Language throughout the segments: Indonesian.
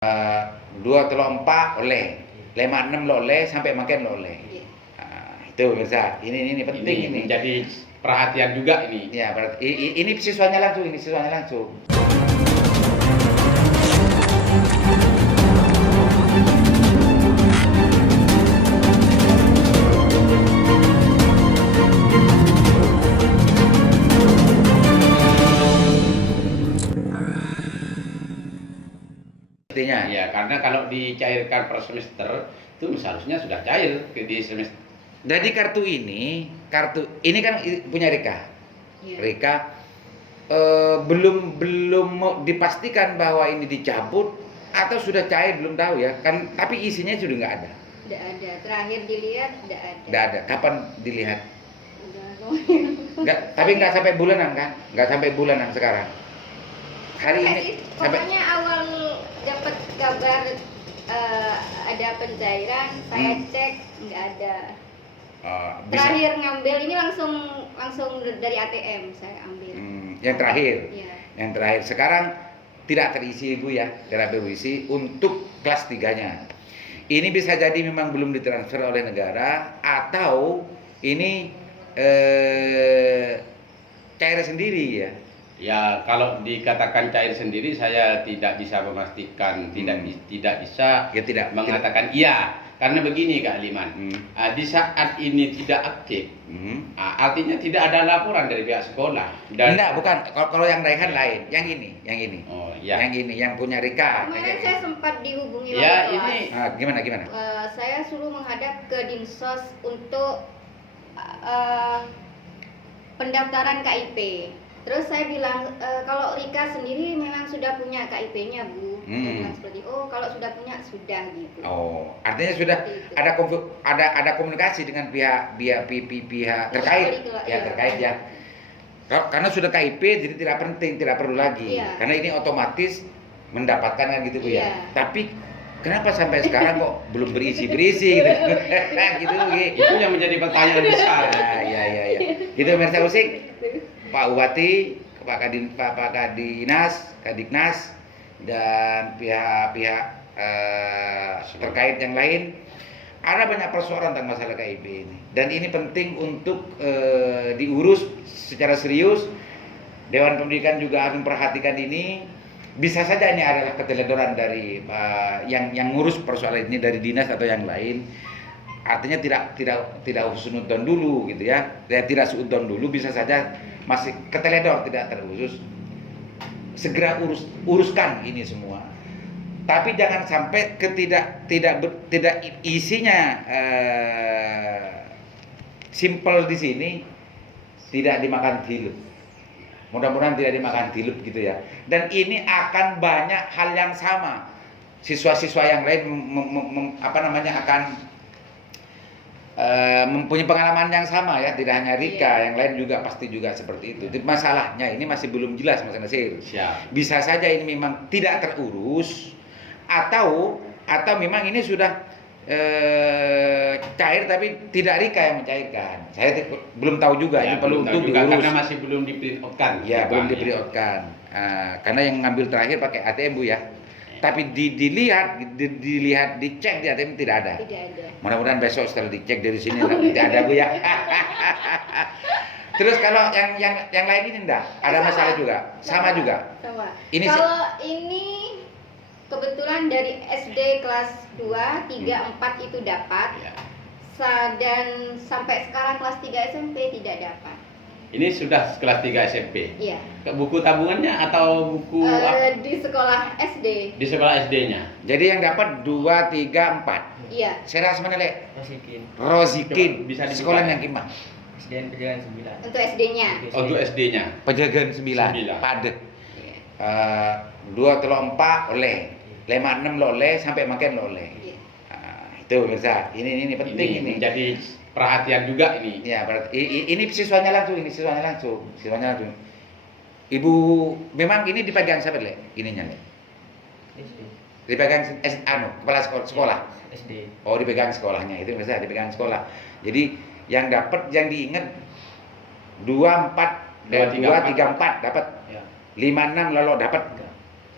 Uh, 2 3 4 oleh 5 6 oleh sampai makin oleh. Itu pemirsa, ini penting, ini menjadi perhatian juga ini. Ya, berarti ini siswanya langsung, Ya, karena kalau dicairkan per semester itu seharusnya sudah cair di semester. Jadi kartu ini kan punya Rika. Ya. Rika belum dipastikan bahwa ini dicabut atau sudah cair, belum tahu ya. Kan tapi isinya sudah nggak ada. Tidak ada. Terakhir dilihat tidak ada. Nggak ada. Kapan dilihat? Udah. Tapi nggak sampai bulanan kan? Nggak sampai bulanan sekarang. Hari ini pokoknya awal dapat kabar ada pencairan, saya cek nggak ada. Terakhir ngambil ini langsung dari ATM saya ambil. Yang terakhir. Ya. Yang terakhir sekarang tidak terisi Ibu ya, tidak terisi untuk kelas 3-nya. Ini bisa jadi memang belum ditransfer oleh negara atau ini cair sendiri ya. Ya, kalau dikatakan cair sendiri saya tidak bisa memastikan, tidak bisa Ya, tidak mengatakan iya. Karena begini Kak Liman, di saat ini tidak aktif, artinya tidak ada laporan dari pihak sekolah. Dan enggak, bukan. Kalau yang Raihan lain, yang ini. Oh, ya. Yang ini, yang punya Rika. Kemarin saya sempat dihubungi ya, wali kelas. ini. Gimana? Saya suruh menghadap ke Dinsos untuk pendaftaran KIP. Terus saya bilang kalau Rika sendiri memang sudah punya KIP-nya Bu. Saya bilang seperti kalau sudah punya sudah gitu. Oh, artinya sudah ada komunikasi dengan pihak terkait terkait ya. Karena sudah KIP jadi tidak penting, tidak perlu lagi. Iya. Karena ini otomatis mendapatkan kan gitu Bu ya. Iya. Tapi kenapa sampai sekarang kok belum berisi gitu? Gitu. Itu yang menjadi pertanyaan besar. Ya. Gitu pemirsa musik. Pak Bupati, Pak Kadinas, Kadiknas, dan pihak-pihak terkait yang lain, ada banyak persoalan tentang masalah KIP ini. Dan ini penting untuk diurus secara serius. Dewan Pendidikan juga harus memperhatikan ini. Bisa saja ini adalah keteledoran dari yang ngurus persoalan ini dari dinas atau yang lain. Artinya tidak husnudon dulu gitu ya. Tidak seudon dulu, bisa saja masih keteledor, tidak terurus. Segera uruskan ini semua. Tapi jangan sampai tidak isinya simple di sini, tidak dimakan tilup. Mudah-mudahan tidak dimakan tilup gitu ya. Dan ini akan banyak hal yang sama. Siswa-siswa yang lain akan mempunyai pengalaman yang sama ya, tidak hanya Rika, yang lain juga pasti juga seperti itu. Masalahnya ini masih belum jelas Mas Nasir. Bisa saja ini memang tidak terurus atau memang ini sudah cair tapi tidak Rika yang mencairkan. Saya belum tahu juga, ini perlu untuk diurus karena masih belum di-print out-kan. Ya, belum di-print out-kan. Karena yang ngambil terakhir pakai ATM Bu ya. Tapi dilihat, dicek di ATM tidak ada. Mudah-mudahan besok setelah dicek dari sini tidak ada Bu ya. Terus kalau yang lain ini enggak ada masalah juga, sama juga. Sama. Ini kalau ini kebetulan dari SD kelas 2, 3, 4 itu dapat. Ya. Dan sampai sekarang kelas 3 SMP tidak dapat. Ini sudah kelas 3 SMP. Iya. Buku tabungannya atau buku di sekolah SD. Di sekolah SD-nya. Jadi yang dapat 2, 3, 4. Iya. Seras mana Le? Rosikin. Bisa sekolah yang gimana? SDN Pejagaan 9. Untuk SD-nya. Untuk SD-nya. Pejagaan 9. Padet. 2 3 4 oleh 5 6 oleh sampai makin oleh. Iya. Itu pemirsa, ini penting ini. Menjadi perhatian juga ini. Ya, berarti ini siswanya langsung. Ibu memang ini dipegang siapa Le? Ininya Le. SD. Dipegang kepala sekolah. SD. Oh, dipegang sekolahnya. Itu biasa dipegang sekolah. Jadi yang dapat yang diingat 2 3 4 dapat. Ya. 5 6 lalu dapat.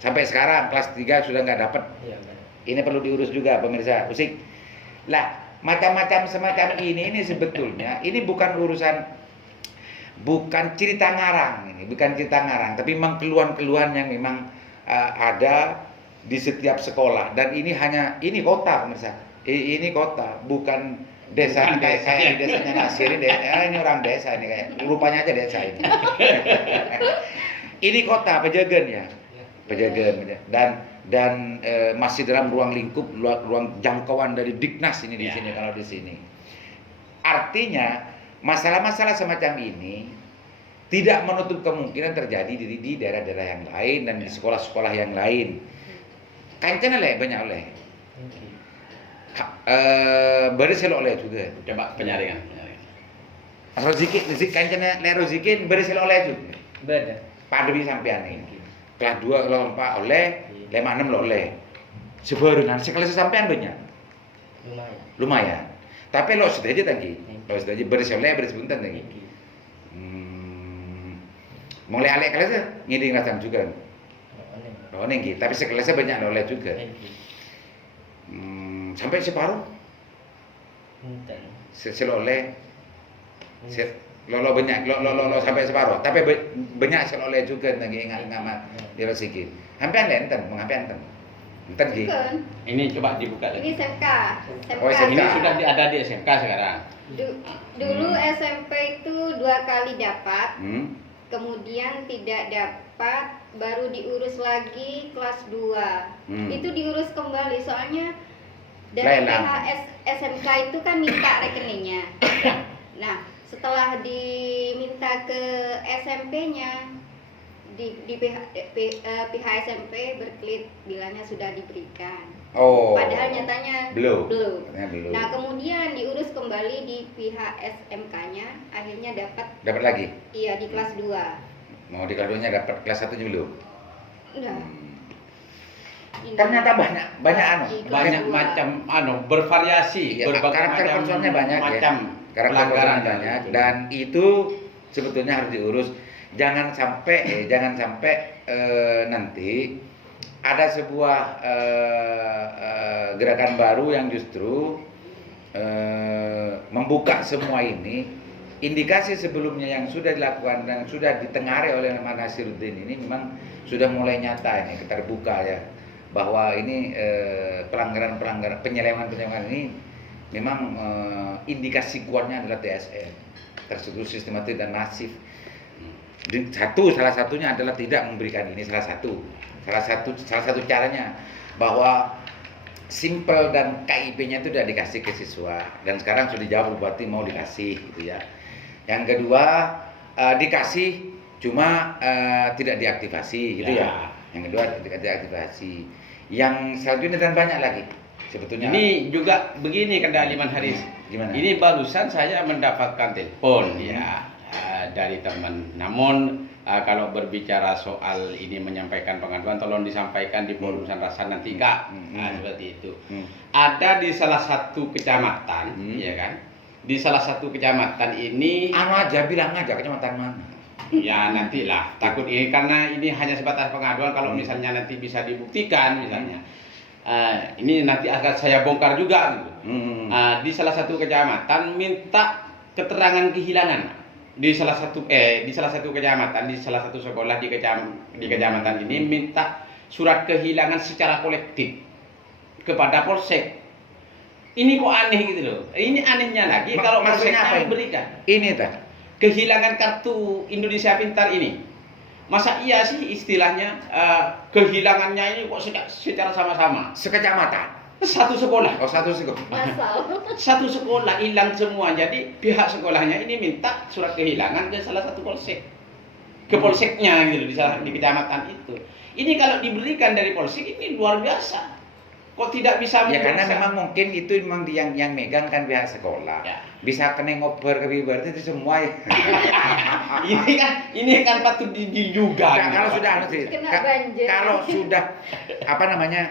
Sampai sekarang kelas 3 sudah nggak dapat. Iya, benar. Ini perlu diurus juga pemirsa Usik. Lah, macam-macam semacam ini sebetulnya ini bukan cerita ngarang ini, bukan cerita ngarang, tapi memang keluhan-keluhan yang memang ada di setiap sekolah, dan ini kota pemirsa. Ini kota, bukan desa Bukan kayak desa. di desanya Nasir ini orang desa ini kayak rupanya aja desa ini. Ini kota Pejagan ya. Pejagan dan masih dalam ruang lingkup ruang jangkauan dari Diknas ini di Ya. sini kalau di sini. Artinya masalah-masalah semacam ini tidak menutup kemungkinan terjadi di daerah-daerah yang lain dan di sekolah-sekolah yang lain. Kancana banyak oleh. Bersih oleh juga. Coba penyaringan. Rozikin kancana Rozikin bersih oleh juga. Benar. Pandemi sampean ini. Kelas 2 kelas 4 oleh, 5 6 oleh. Sebarengan sekelas sampean banyak. Lumayan. Lumayan. Tapi lo sudah aja tadi. Lo sudah aja bersih buntan tadi. Mulai alek kelasnya ngiding rasam juga. Oh nenggi, tapi sekelasnya banyak oleh juga. Sampai separuh seloleh lo banyak lo sampai separuh, tapi banyak seloleh juga lagi ingat di Rozikin. Hampir enten, menghampir enten gitu. Bukan. Ini coba dibuka Ini lagi. SMK. Oh, SMK. Ini sudah ada di SMK sekarang. Dulu SMP itu 2 kali dapat, Hmm. kemudian tidak dapat, baru diurus lagi kelas 2. Itu diurus kembali soalnya dari Lelang. pihak SMK itu kan minta rekeningnya. Nah, setelah diminta ke SMP-nya, di pihak SMP berkelit bilangnya sudah diberikan. Oh. Padahal nyatanya belum. belum. Ya, belum. Nah, kemudian diurus kembali di pihak SMK-nya, akhirnya Dapat lagi. iya di kelas 2. Mau di kelas 2-nya dapat, kelas 1-nya belum. Udah. Ini. Ternyata banyak anu. Di kelas Banyak 2. macam bervariasi, Iya, berbagai karakter macam personnya banyak ya. macam Karakter pelanggaran personnya banyak gitu. dan itu sebetulnya harus diurus. Jangan sampai nanti ada sebuah gerakan baru yang justru membuka semua ini. Indikasi sebelumnya yang sudah dilakukan dan sudah ditengari oleh Mas Nasiruddin ini memang sudah mulai nyata ini, terbuka ya, bahwa ini pelanggaran penyelewengan ini memang indikasi kuatnya adalah TSN, terstruktur sistematis dan masif. Salah satunya adalah tidak memberikan ini, salah satu caranya bahwa simple dan KIP-nya itu sudah dikasih ke siswa dan sekarang sudah dijawab Bupati mau dikasih gitu ya. Yang kedua dikasih cuma tidak diaktifasi gitu ya. Yang kedua tidak diaktifasi. Yang selanjutnya dan banyak lagi sebetulnya. Ini juga begini Kanda Liman Haris. Gimana? Ini barusan saya mendapatkan telepon ya dari teman. Namun kalau berbicara soal ini menyampaikan pengaduan, tolong disampaikan di forum Sanrasan nanti Kak. Seperti itu. Ada di salah satu kecamatan, ya kan? Di salah satu kecamatan ini, bilang aja kecamatan mana. ya nantilah. Takut ini karena ini hanya sebatas pengaduan. Kalau misalnya nanti bisa dibuktikan, misalnya. Ini nanti akan saya bongkar juga gitu. Di salah satu kecamatan minta keterangan kehilangan di salah satu kecamatan, di salah satu sekolah di kecamatan ini minta surat kehilangan secara kolektif kepada Polsek. Ini kok aneh gitu loh. Ini anehnya lagi kalau Maksudnya apa Polseknya ini? memberikan Ini tah. kehilangan kartu Indonesia Pintar ini. Masa iya sih istilahnya kehilangannya ini kok secara sama-sama? Sekecamatan. Satu sekolah. Oh, satu sekolah. Masal. Satu sekolah hilang semua. Jadi pihak sekolahnya ini minta surat kehilangan ke salah satu polsek. Ke polseknya gitu di kecamatan itu. Ini kalau diberikan dari polsek ini luar biasa. Kok tidak bisa Ya karena memeriksa? memang mungkin itu memang yang megang kan pihak sekolah. Ya. Bisa kena ngoper ke bibar itu semua ya. ini kan patut diduga. Nah, gitu. kalau sudah anu sih, Kena banjir. kalau sudah apa namanya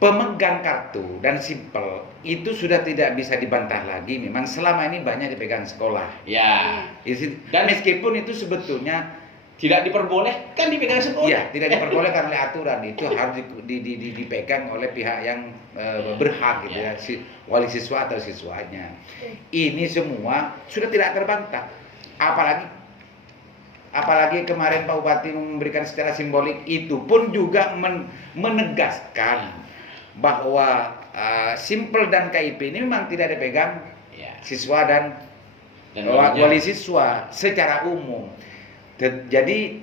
pemegang kartu dan simpel itu sudah tidak bisa dibantah lagi. Memang selama ini banyak dipegang sekolah. Ya. Dan Dan meskipun itu sebetulnya tidak diperbolehkan dipegang sekolah. Iya, tidak diperbolehkan oleh aturan, itu harus dipegang oleh pihak yang berhak gitu ya, wali siswa atau siswanya. Ini semua sudah tidak terbantah. Apalagi kemarin Pak Bupati memberikan secara simbolik, itu pun juga menegaskan bahwa Simpel dan KIP ini memang tidak dipegang Ya. siswa dan walinya. wali siswa secara umum. Jadi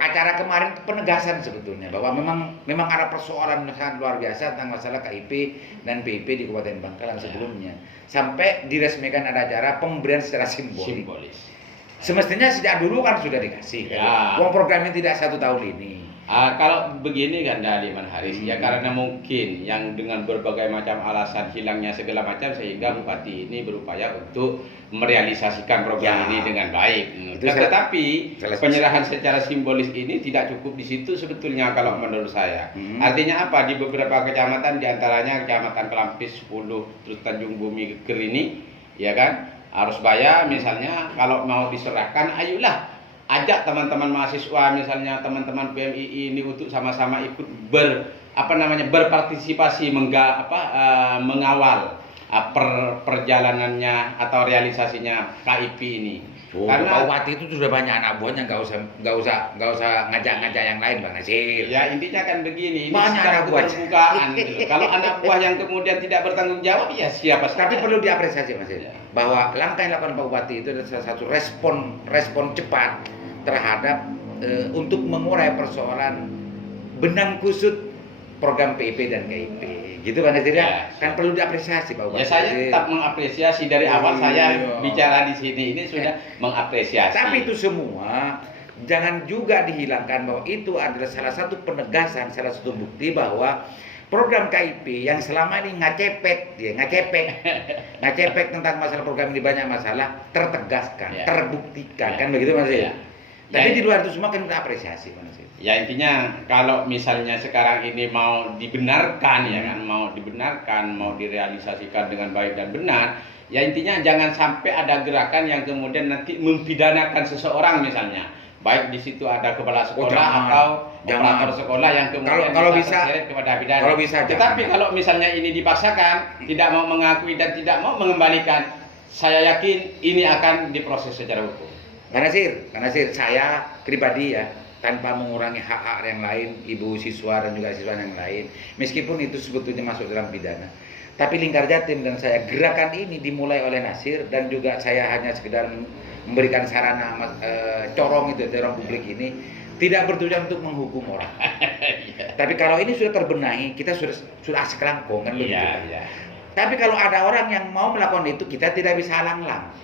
acara kemarin itu penegasan sebetulnya bahwa memang ada persoalan sangat luar biasa tentang masalah KIP dan PIP di Kabupaten Bangkalan sebelumnya. Sampai diresmikan ada acara pemberian secara simbolis. Semestinya sejak dulu kan sudah dikasih. Ya. Uang programnya tidak 1 tahun ini. Kalau begini kan Daliman Haris, ya karena mungkin yang dengan berbagai macam alasan hilangnya segala macam sehingga Bupati ini berupaya untuk merealisasikan program Ya. ini dengan baik. Itu Tetapi salah- penyerahan secara simbolis ini tidak cukup di situ sebetulnya kalau menurut saya. Artinya apa? Di beberapa kecamatan, diantaranya Kecamatan Kelampis 10, terus Tanjung Bumi Geger ini, ya kan, Arusbaya misalnya, kalau mau diserahkan, ayolah ajak teman-teman mahasiswa, misalnya teman-teman PMII ini untuk sama-sama ikut berpartisipasi mengawal perjalanannya atau realisasinya KIP ini. Pak Karena Bupati itu sudah banyak anak buahnya, nggak usah ngajak-ngajak yang lain, Bang Nasir. ya intinya kan begini, ini Banyak sikap anak buah. keterbukaan gitu. Kalau anak buah yang kemudian tidak bertanggung jawab, ya siapa Tapi saja. perlu diapresiasi, Mas, Ya. bahwa langkah yang dilakukan Pak Bupati itu adalah salah satu respon cepat terhadap untuk mengurai persoalan benang kusut program PIP dan KIP. Gitu Pak Nasir ya? Ya. Kan perlu diapresiasi Pak Bupati. Ya saya tetap mengapresiasi dari awal saya Iya. bicara di sini ini sudah mengapresiasi. Tapi itu semua jangan juga dihilangkan bahwa itu adalah salah satu penegasan, salah satu bukti bahwa program KIP yang selama ini ngacepek tentang masalah program ini banyak masalah tertegaskan, Ya. terbuktikan, Ya. kan begitu Mas? Ya. Tapi Ya. di luar itu semua kan kita apresiasi Mas. Ya intinya kalau misalnya sekarang ini mau dibenarkan ya kan, mau dibenarkan, mau direalisasikan dengan baik dan benar, ya intinya jangan sampai ada gerakan yang kemudian nanti mempidanakan seseorang misalnya. Baik di situ ada kepala sekolah jangan. atau Jangan. operator sekolah yang kemudian Kalau bisa, terseret kepada pidana. kalau bisa, Tetapi jangan. kalau misalnya ini dipaksakan, tidak mau mengakui dan tidak mau mengembalikan, saya yakin ini akan diproses secara hukum. Pak Nasir, saya pribadi ya, tanpa mengurangi hak-hak yang lain, ibu siswa dan juga siswa yang lain, meskipun itu sebetulnya masuk dalam pidana. Tapi Lingkar Jatim dan saya, gerakan ini dimulai oleh Nasir dan juga saya hanya sekedar memberikan sarana corong publik ini, tidak bertujuan untuk menghukum orang. Tapi kalau ini sudah terbenahi, kita sudah asik langkong kan begitu. Iya. Tapi kalau ada orang yang mau melakukan itu, kita tidak bisa halang-halang.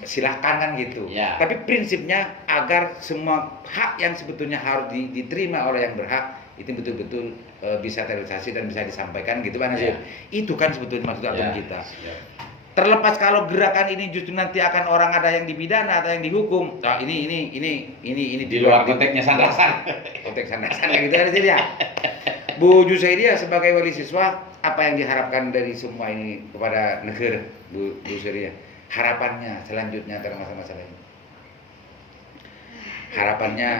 Silahkan kan gitu. Ya. Tapi prinsipnya agar semua hak yang sebetulnya harus diterima oleh yang berhak itu betul-betul bisa terrealisasi dan bisa disampaikan gitu Pak Nasir. Ya. Itu kan sebetulnya maksud agama Ya. kita. Ya. Terlepas kalau gerakan ini justru nanti akan orang ada yang dipidana atau yang dihukum. Nah, ini Di luar konteksnya sandasan. konteks sandasan kayak gitu Nasir ya. Bu Jusairia sebagai wali siswa, apa yang diharapkan dari semua ini kepada negara, Bu Jusairia? Harapannya selanjutnya terhadap masalah-masalah ini. Harapannya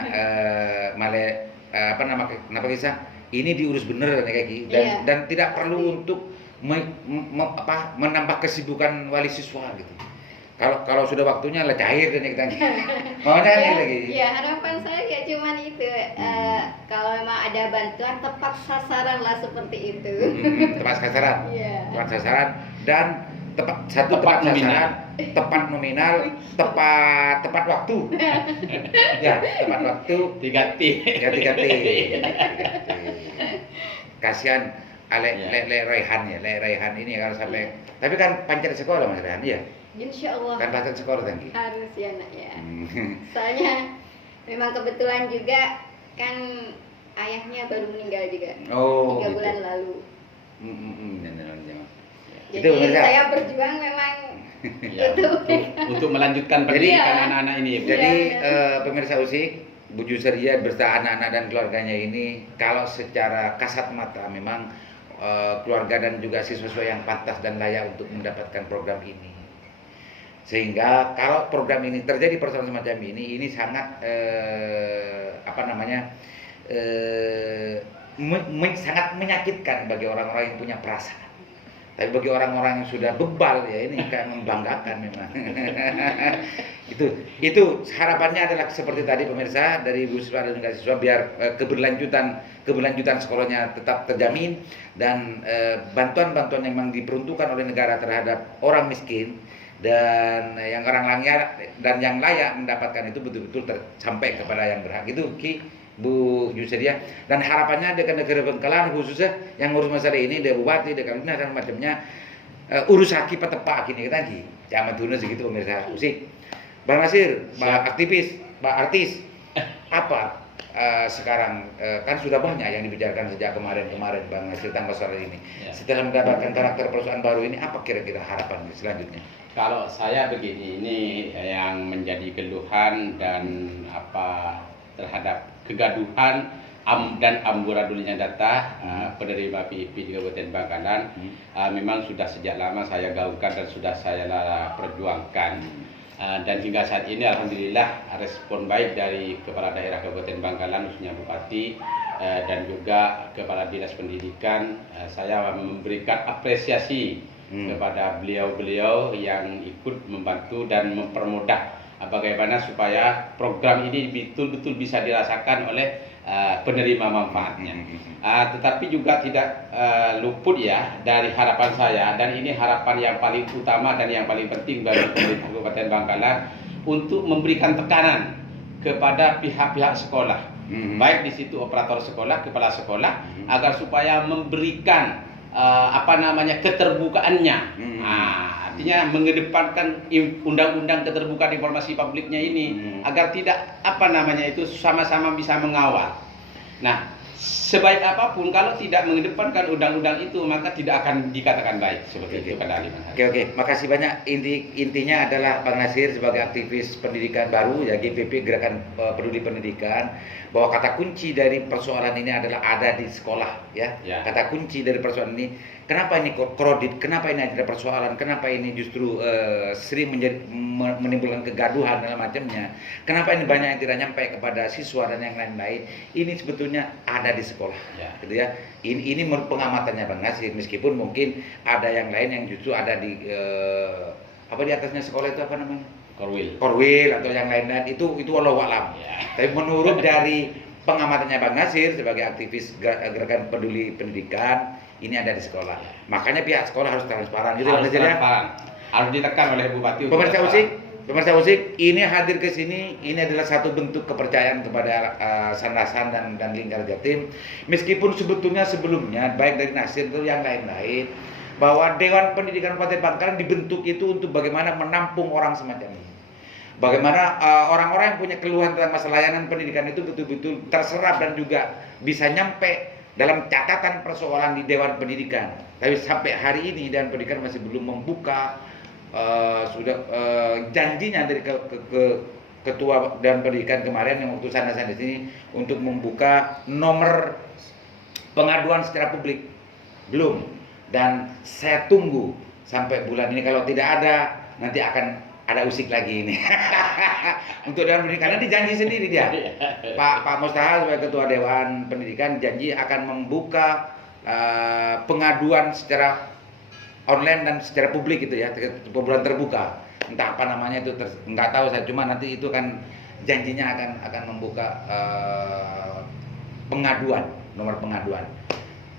kenapa kisah ini diurus bener kayak gitu Iya. dan tidak perlu untuk menambah kesibukan wali siswa gitu. Kalau sudah waktunya lah cair dan kita. Maunya kan lagi. Ya harapan saya ya cuman itu kalau memang ada bantuan tepat sasaran lah seperti itu. Tepat sasaran. Iya. Tepat sasaran dan tepat Tepat sasaran, tepat nominal, tepat waktu. Ya, tepat waktu. 3T. Ya 3T. Kasihan Ya. Le Raihan ini kalau sampai. Tapi kan pancet sekolah Mas Raihan, iya. Insya Allah Kan pancet sekolah tadi. harus ya nak ya. Soalnya memang kebetulan juga kan ayahnya baru meninggal juga Oh, 3 gitu. bulan lalu. Jangan. Jadi Itu benar. saya berjuang memang Ya, untuk melanjutkan Jadi, pendidikan iya. anak-anak ini. Bu. Jadi Iya. pemirsa Usik, Bu Jusairia beserta anak-anak dan keluarganya ini kalau secara kasat mata memang keluarga dan juga siswa-siswa yang pantas dan layak untuk mendapatkan program ini. Sehingga kalau program ini terjadi persoalan semacam ini sangat sangat menyakitkan bagi orang-orang yang punya perasaan. Tapi bagi orang-orang yang sudah bebal ya ini kayak membanggakan memang. itu harapannya adalah seperti tadi pemirsa dari Ibu Siswa dan siswa biar keberlanjutan sekolahnya tetap terjamin dan bantuan-bantuan yang memang diperuntukkan oleh negara terhadap orang miskin dan yang yang layak mendapatkan itu betul-betul sampai kepada yang berhak. Itu Ki Bu Yuseria, dan harapannya dekat negara Bengkalan khususnya yang ngurus masalah ini dari Bupati, dari Kalina dan macamnya urus haki petepak ini tadi. Jangan tuna segitu pemirsa musik. Bang Nasir, Bang aktivis, Bang artis, apa sekarang kan sudah banyak yang dibicarakan sejak kemarin Bang Nasir tentang masalah ini. Ya. Setelah mendapatkan karakter perusahaan baru ini, apa kira-kira harapan selanjutnya? Kalau saya begini, ini yang menjadi keluhan dan terhadap kegaduhan dan amburadulnya data penerima PIP di Kabupaten Bangkalan memang sudah sejak lama saya gaungkan dan sudah saya perjuangkan dan hingga saat ini alhamdulillah respon baik dari Kepala Daerah Kabupaten Bangkalan khususnya Bupati dan juga Kepala Dinas Pendidikan. Saya memberikan apresiasi kepada beliau-beliau yang ikut membantu dan mempermudah bagaimana supaya program ini betul-betul bisa dirasakan oleh penerima manfaatnya. Tetapi juga tidak luput ya dari harapan saya, dan ini harapan yang paling utama dan yang paling penting bagi pemerintah Kabupaten Bangkalan untuk memberikan tekanan kepada pihak-pihak sekolah, baik di situ operator sekolah, kepala sekolah, agar supaya memberikan keterbukaannya. Artinya mengedepankan undang-undang keterbukaan informasi publiknya ini agar tidak itu sama-sama bisa mengawal. Nah, sebaik apapun kalau tidak mengedepankan undang-undang itu maka tidak akan dikatakan baik seperti itu kata Aliman. Oke, makasih banyak. Intinya adalah Bang Nasir sebagai aktivis pendidikan baru ya GPP Gerakan Peduli Pendidikan, bahwa kata kunci dari persoalan ini adalah ada di sekolah ya. Kata kunci dari persoalan ini, kenapa ini kredit, kenapa ini ada persoalan, kenapa ini justru sering menimbulkan kegaduhan dan macamnya, kenapa ini banyak yang tidak nyampe kepada siswa dan yang lain-lain, ini sebetulnya ada di sekolah gitu ya. Ini menurut pengamatannya Bang Nasir, meskipun mungkin ada yang lain yang justru ada di di atasnya sekolah itu apa namanya? Korwil atau yang lain-lain itu wallahu alam. Tapi menurut dari pengamatannya Bang Nasir sebagai aktivis Gerakan Peduli Pendidikan, ini ada di sekolah. Makanya pihak sekolah harus transparan. Harus ditekan oleh Bupati. Pemirsa Usik, ini hadir ke sini, ini adalah satu bentuk kepercayaan kepada Sandasan dan Lingkar Jatim. Meskipun sebetulnya sebelumnya baik dari Nasir atau yang lain-lain, bahwa Dewan Pendidikan Kabupaten Bangkalan dibentuk itu untuk bagaimana menampung orang semacam ini. Bagaimana orang-orang yang punya keluhan tentang masalah layanan pendidikan itu betul-betul terserap dan juga bisa nyampe dalam catatan persoalan di Dewan Pendidikan. Tapi sampai hari ini Dewan Pendidikan masih belum membuka janjinya dari Ketua Dewan Pendidikan kemarin yang waktu sana di sini untuk membuka nomor pengaduan secara publik. Belum. Dan saya tunggu sampai bulan ini, kalau tidak ada nanti akan ada usik lagi ini. Untuk Dewan Pendidikan nanti janji sendiri dia. Pak Mustahil sebagai Ketua Dewan Pendidikan janji akan membuka pengaduan secara online dan secara publik gitu ya, pembulan terbuka. Entah apa namanya itu nggak tahu saya, cuma nanti itu kan janjinya akan membuka pengaduan, nomor pengaduan.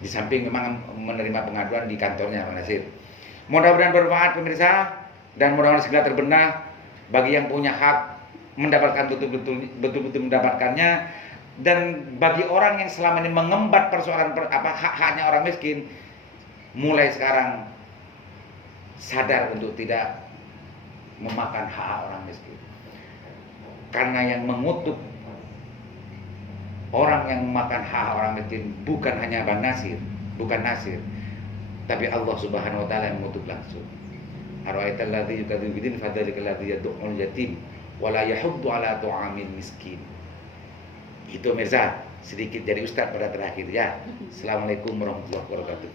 Di samping memang menerima pengaduan di kantornya Bang Nasir. Mudah-mudahan bermanfaat pemirsa, dan mudah-mudahan segera terbenah bagi yang punya hak mendapatkan betul-betul mendapatkannya, dan bagi orang yang selama ini mengembat persoalan hak-haknya orang miskin, mulai sekarang sadar untuk tidak memakan hak orang miskin. Karena yang mengutuk orang yang memakan hak orang miskin bukan hanya Bang Nasir, bukan Nasir, tapi Allah Subhanahu wa taala yang mengutuk langsung. Ara'aital ladzi yukadzibu bidin fadzalikal ladzi yad'ul yatim wa la yahuddu ala tu'amil miskin. Itu Mirza, sedikit dari Ustaz pada terakhir ya. Assalamualaikum warahmatullahi wabarakatuh.